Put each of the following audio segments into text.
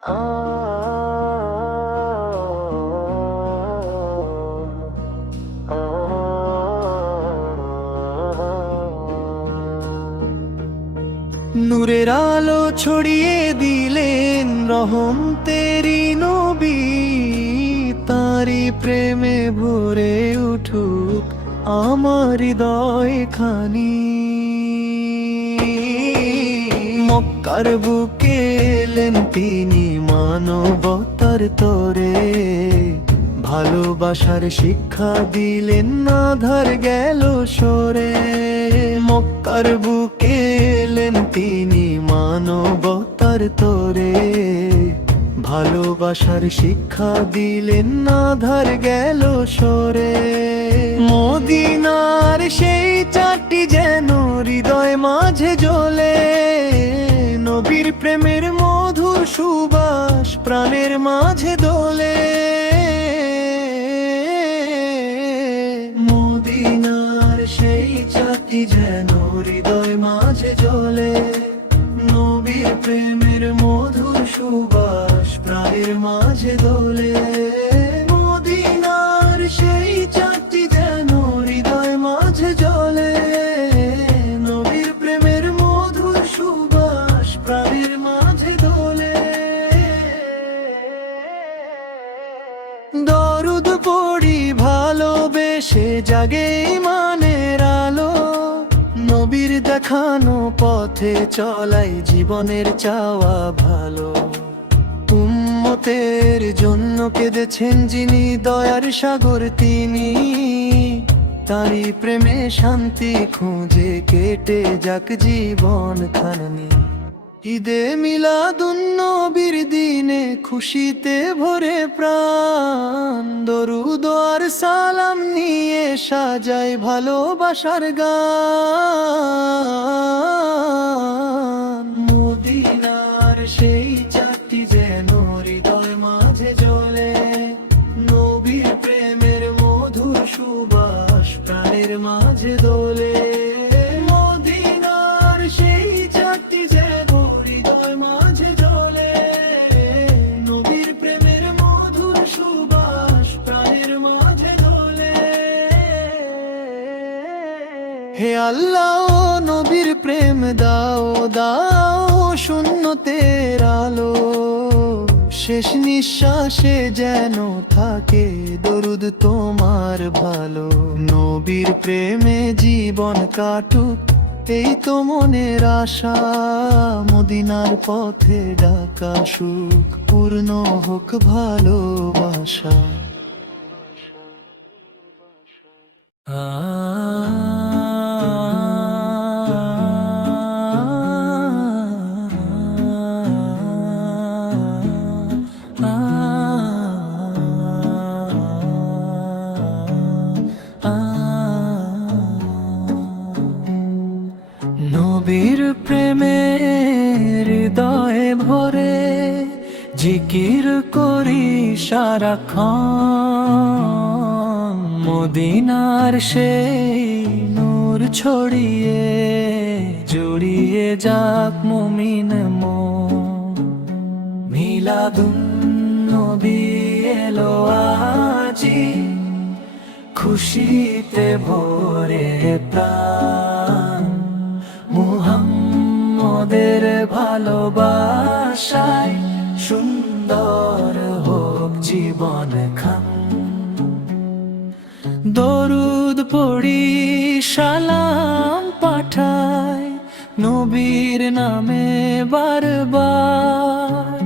নূরের আলো ছড়িয়ে দিলেন রহম তেরি নবী, তারি প্রেমে ভরে উঠুক আমার হৃদয় খানি। মক্কার বুকে এলেন তিনি মানবতার তরে, ভালোবাসার শিক্ষা দিলেন আধার গেল সরে। মক্কার বুকে এলেন তিনি মানবতার তরে, ভালোবাসার শিক্ষা দিলেন আধার গেল সরে। মদিনার সেই চারটি যেন হৃদয় মাঝে জ্বলে, নবীর প্রেমের মধুর সুবাস প্রাণের মাঝে দোলে। মদিনার সেই চারটি যেন হৃদয় মাঝে জ্বলে, নবীর প্রেমের মধুর সুবাস প্রাণের মাঝে দোলে। মদিনার সেই চারটি যেন হৃদয় মাঝে জ্বলে, নবীর প্রেমের মধুর সুবাস প্রাণের মাঝে দোলে। দরুদ পড়ি ভালোবেসে জাগে ঈমানের আলো, নবীর দেখানো পথে চলাই জীবনের চাওয়া ভালো। উম্মতের জন্য কেঁদেছেন যিনি দয়ার সাগর তিনি, তারই প্রেমে শান্তি খুঁজে কেটে যাক জীবন খানি। ঈদে মিলাদুন নবীর দিনে খুশিতে ভরে প্রাণ, দরুদ আর সালাম নিয়ে সাজাই ভালোবাসার গান। মদিনার সেই চারটি যেন হৃদয় মাঝে জ্বলে, নবীর প্রেমের মধুর সুবাস প্রাণের মাঝে দোলে। মদিনার সেই চারটি যেন হৃদয় মাঝে জ্বলে, নবীর প্রেমের মধুর সুবাস প্রাণের মাঝে দোলে। হে আল্লাহ নবীর প্রেম দাও দাও শূন্যতের আলো, শেষ নিঃশ্বাসে যেন থাকে দরুদ তোমার ভালো। নবীর প্রেমে জীবন কাটুক এই তো মনের আশা, মদিনার পথে ডাকা সুখ পূর্ণ হোক ভালোবাসা। নবীর প্রেমে হৃদয়ে ভরে জিকির করি সারাক্ষণ, মদিনার সেই নূর ছড়িয়ে জড়িয়ে যাক মুমিন মন। মিলাদুন নবী এলো আজি, খুশিতে ভরে প্রাণ, মুহাম্মদের ভালোবাসায় সুন্দর হোক জীবন খান। দরুদ পড়ি সালাম পাঠাই নবীর নামে বারবার,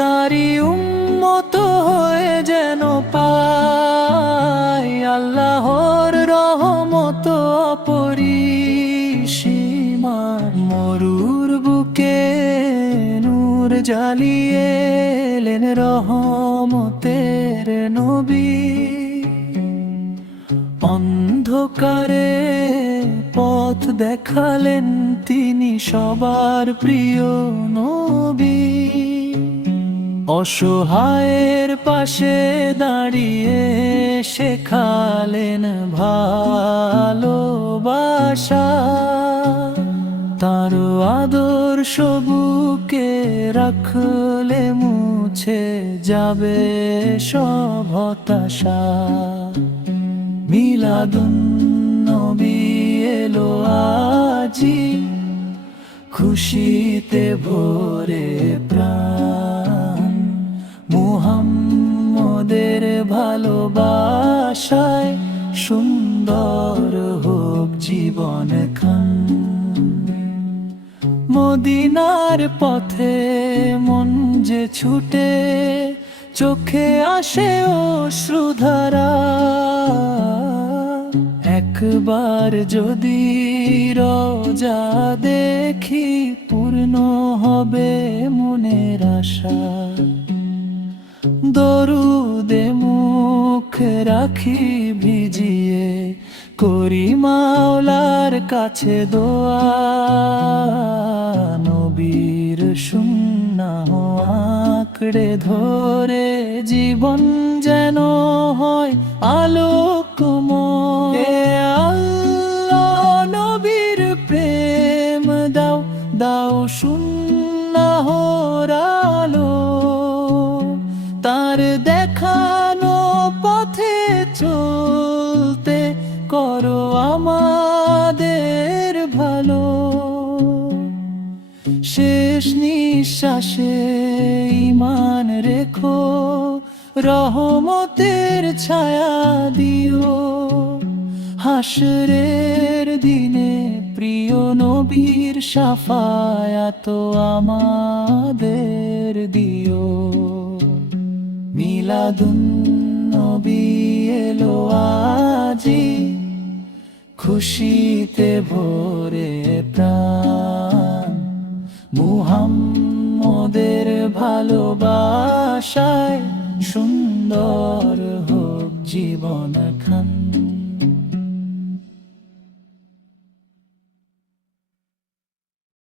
তারি উম্মত হয়ে যেন পাই আল্লাহর রহমত অপরিসীমা। মরুর বুকে নূর জ্বালিয়ে এলেন রহমতের নবী, অন্ধকারে পথ দেখালেন তিনি সবার প্রিয় নবী। অসহায়ের পাশে দাঁড়িয়ে শেখালেন ভালোবাসা, তার আদর্শ বুকে রাখলে মুছে যাবে সব হতাশা। মিলাদুন নবী এলো আজি, খুশিতে ভরে প্রাণ। মুহাম্মদের ভালোবাসায় সুন্দর হোক জীবন খান। মদিনার পথে মন যে ছুটে, চোখে আসে অশ্রুধারা। একবার যদি রোজা দেখি, পূর্ণ হবে মনের আশা। দরুদে মুখ রাখি ভিজিয়ে, করি মাওলার কাছে দোয়া। নবীর সুন্নাহ আঁকড়ে ধরে জীবন যেন হয় আলোকময়। হে আল্লাহ নবীর প্রেম দাও, দাও সুন্নাহর আলো। তার দেখানো পথে চলতে করো আমাদের ভালো। শেষ নিঃশ্বাসে ঈমান রেখো, রহমতের ছায়া দিও। হাসরের দিনে প্রিয় নবীর শাফায়াত আমাদের দিও। মিলাদুন নবী এলো আজি, খুশিতে ভরে প্রাণ। মুহাম্মদের ভালোবাসায় সুন্দর হোক জীবন খান।